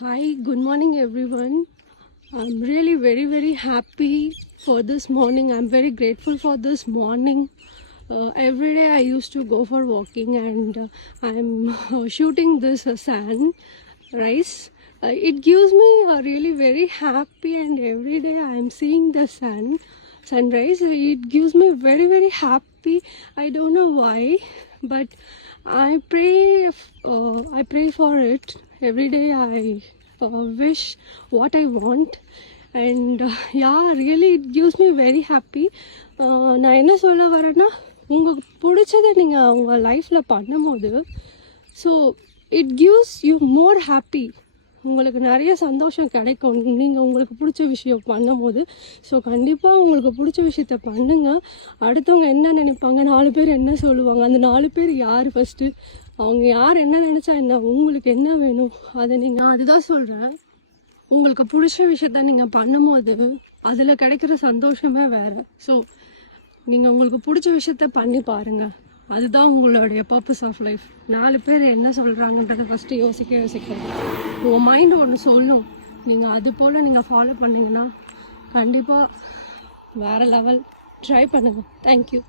Hi, good morning everyone. I'm really very happy for this morning. I'm very grateful for this morning. Every day I used to go for walking and I'm shooting this sunrise. It gives me a really very happy, and every day I'm seeing the sunrise. It gives me very happy. I don't know why, but I pray for it every day. I wish what I want, and yeah, really it gives me very happy. நான் என்ன சொல்ல வரேன்னா, உங்களுக்கு பிடிச்சதை நீங்கள் உங்கள் லைஃப்பில் பண்ணும்போது, so it gives you more happy. உங்களுக்கு நிறைய சந்தோஷம் கிடைக்கும் நீங்கள் உங்களுக்கு பிடிச்ச விஷயம் பண்ணும்போது. ஸோ கண்டிப்பாக உங்களுக்கு பிடிச்ச விஷயத்த பண்ணுங்கள். அடுத்தவங்க என்ன நினைப்பாங்க, 4 பேர் என்ன சொல்லுவாங்க, அந்த 4 பேர் யார் ஃபஸ்ட்டு, அவங்க யார் என்ன நினச்சா என்ன, உங்களுக்கு என்ன வேணும் அதை நீங்கள், அதுதான் சொல்கிறேன். உங்களுக்கு பிடிச்ச விஷயத்த நீங்கள் பண்ணும்போது அதில் கிடைக்கிற சந்தோஷமே வேறு. ஸோ நீங்கள் உங்களுக்கு பிடிச்ச விஷயத்த பண்ணி பாருங்கள். அதுதான் உங்களுடைய பர்பஸ் ஆஃப் லைஃப். 4 பேர் என்ன சொல்கிறாங்கன்றதை ஃபஸ்ட்டு யோசிக்காது. உங்கள் மைண்டு ஒன்று சொல்லும், நீங்கள் அது போல் நீங்கள் ஃபாலோ பண்ணிங்கன்னா கண்டிப்பாக வேறு லெவல். ட்ரை பண்ணுங்கள். தேங்க்யூ.